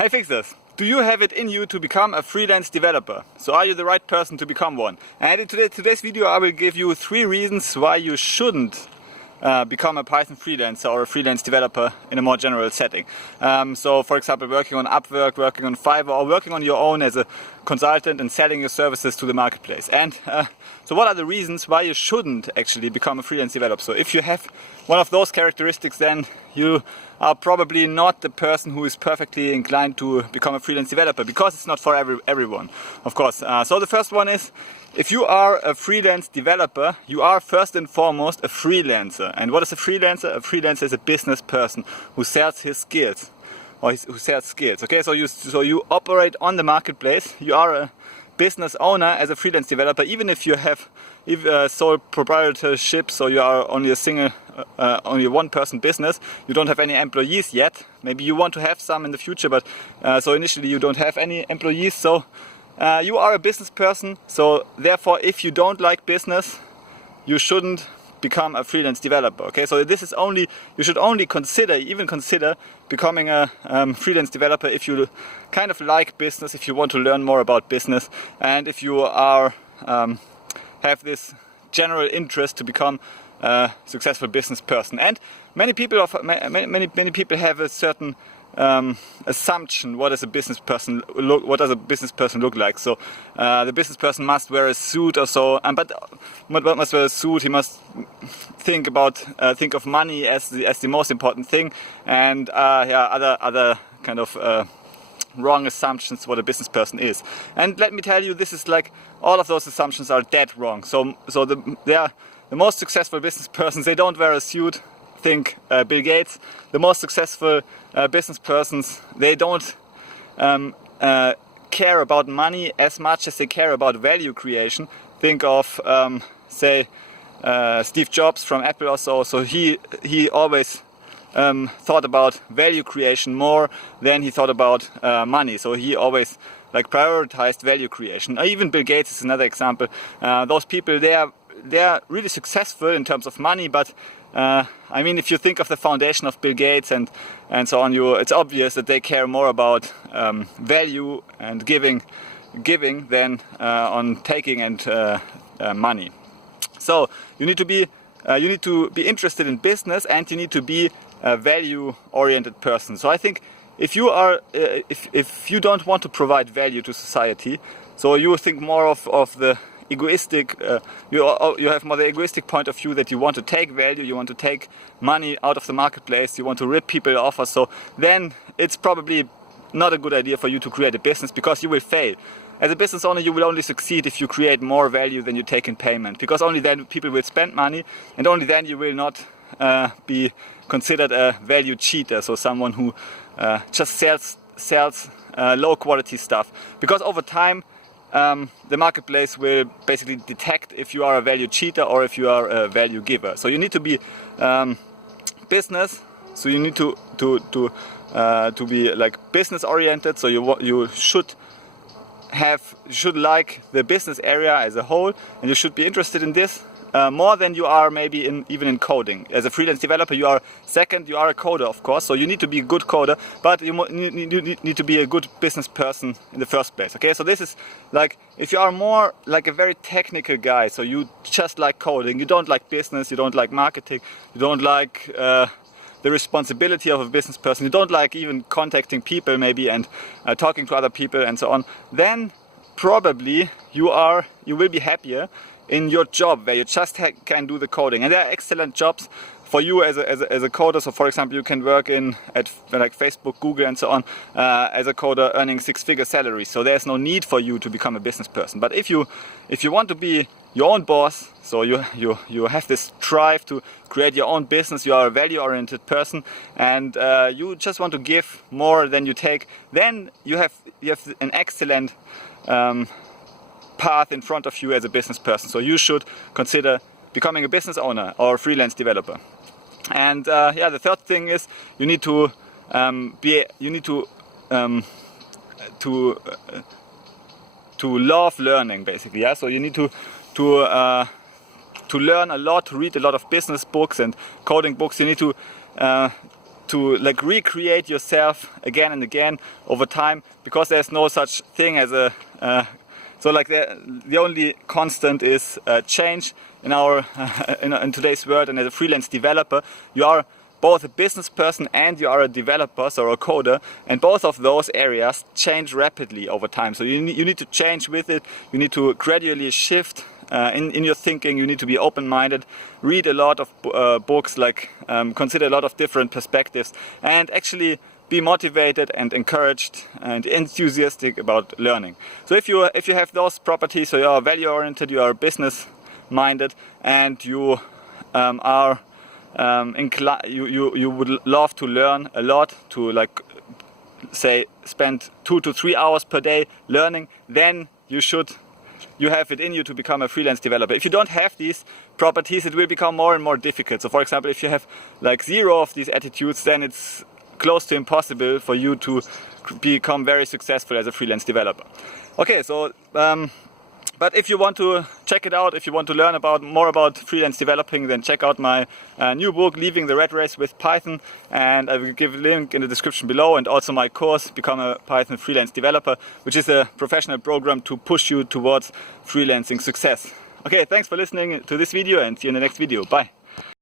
Hey Finxters, do you have it in you to become a freelance developer? So are you the right person to become one? And in today's video I will give you 3 reasons why you shouldn't become a Python freelancer or a freelance developer in a more general setting. So for example, working on Upwork, working on Fiverr, or working on your own as a consultant and selling your services to the marketplace. And so what are the reasons why you shouldn't actually become a freelance developer? So if you have one of those characteristics, then you are probably not the person who is perfectly inclined to become a freelance developer, because it's not for everyone, of course. So the first one is, if you are a freelance developer, you are first and foremost a freelancer. And what is a freelancer? A freelancer is a business person who sells his skills, or who sells skills. Okay, so you operate on the marketplace. You are a business owner as a freelance developer, even if you have sole proprietorship, so you are only only a one-person business. You don't have any employees yet. Maybe you want to have some in the future, but so initially you don't have any employees. So you are a business person, so therefore if you don't like business, you shouldn't become a freelance developer. Okay, so this is only, you should only even consider becoming a freelance developer if you kind of like business, if you want to learn more about business, and if you are have this general interest to become a successful business person. And many people have a certain assumption what does a business person look like. So the business person must wear a suit or so, but must wear a suit. He must think of money as the most important thing, and other kind of wrong assumptions what a business person is. And let me tell you, this is like, all of those assumptions are dead wrong. So the most successful business persons, they don't wear a suit. Think Bill Gates. The most successful business persons, they don't care about money as much as they care about value creation. Think of say Steve Jobs from Apple or so. So he always thought about value creation more than he thought about money. So he always prioritized value creation. Even Bill Gates is another example. Those people, they are really successful in terms of money, but I mean, if you think of the foundation of Bill Gates and so on, it's obvious that they care more about value and giving than on taking and money. So you need to be interested in business, and you need to be a value-oriented person. So I think if you are if you don't want to provide value to society, so you think more of the egoistic, you have more the egoistic point of view that you want to take value, you want to take money out of the marketplace, you want to rip people off, or so, then it's probably not a good idea for you to create a business, because you will fail. As a business owner, you will only succeed if you create more value than you take in payment, because only then people will spend money, and only then you will not be considered a value cheater, so someone who just sells low quality stuff. Because over time, the marketplace will basically detect if you are a value cheater or if you are a value giver. So you need to be business. So you need to be like business oriented. So you should like the business area as a whole, and you should be interested in this more than you are maybe even in coding. As a freelance developer, you are a coder, of course, so you need to be a good coder, but you need to be a good business person in the first place. Okay, so this is like, if you are more like a very technical guy, so you just like coding, you don't like business, you don't like marketing, you don't like the responsibility of a business person, you don't like even contacting people maybe and talking to other people and so on, then probably you will be happier in your job where you just can do the coding. And there are excellent jobs for you as a coder. So for example, you can work at like Facebook, Google and so on as a coder, earning 6-figure salaries. So there's no need for you to become a business person. But if you want to be your own boss, so you have this drive to create your own business, you are a value-oriented person, and you just want to give more than you take, then you have an excellent path in front of you as a business person. So you should consider becoming a business owner or a freelance developer. And the third thing is, you need to love learning, basically. Yeah, so you need to learn a lot, to read a lot of business books and coding books. You need to to like recreate yourself again and again over time, because there's no such thing as a so like the only constant is change in our in today's world. And as a freelance developer, you are both a business person and you are a developer, so a coder, and both of those areas change rapidly over time. So you need to change with it. You need to gradually shift in your thinking. You need to be open-minded, read a lot of books, like consider a lot of different perspectives, and actually be motivated and encouraged and enthusiastic about learning. So if you have those properties, so you are value-oriented, you are business-minded, and you are you would love to learn a lot, to like say spend 2 to 3 hours per day learning, then you have it in you to become a freelance developer. If you don't have these properties, it will become more and more difficult. So for example, if you have like 0 of these attitudes, then it's close to impossible for you to become very successful as a freelance developer. Okay, so but if you want to check it out, if you want to learn more about freelance developing, then check out my new book, Leaving the Rat Race with Python, and I will give a link in the description below, and also my course, Become a Python Freelance Developer, which is a professional program to push you towards freelancing success. Okay, thanks for listening to this video, and see you in the next video. Bye.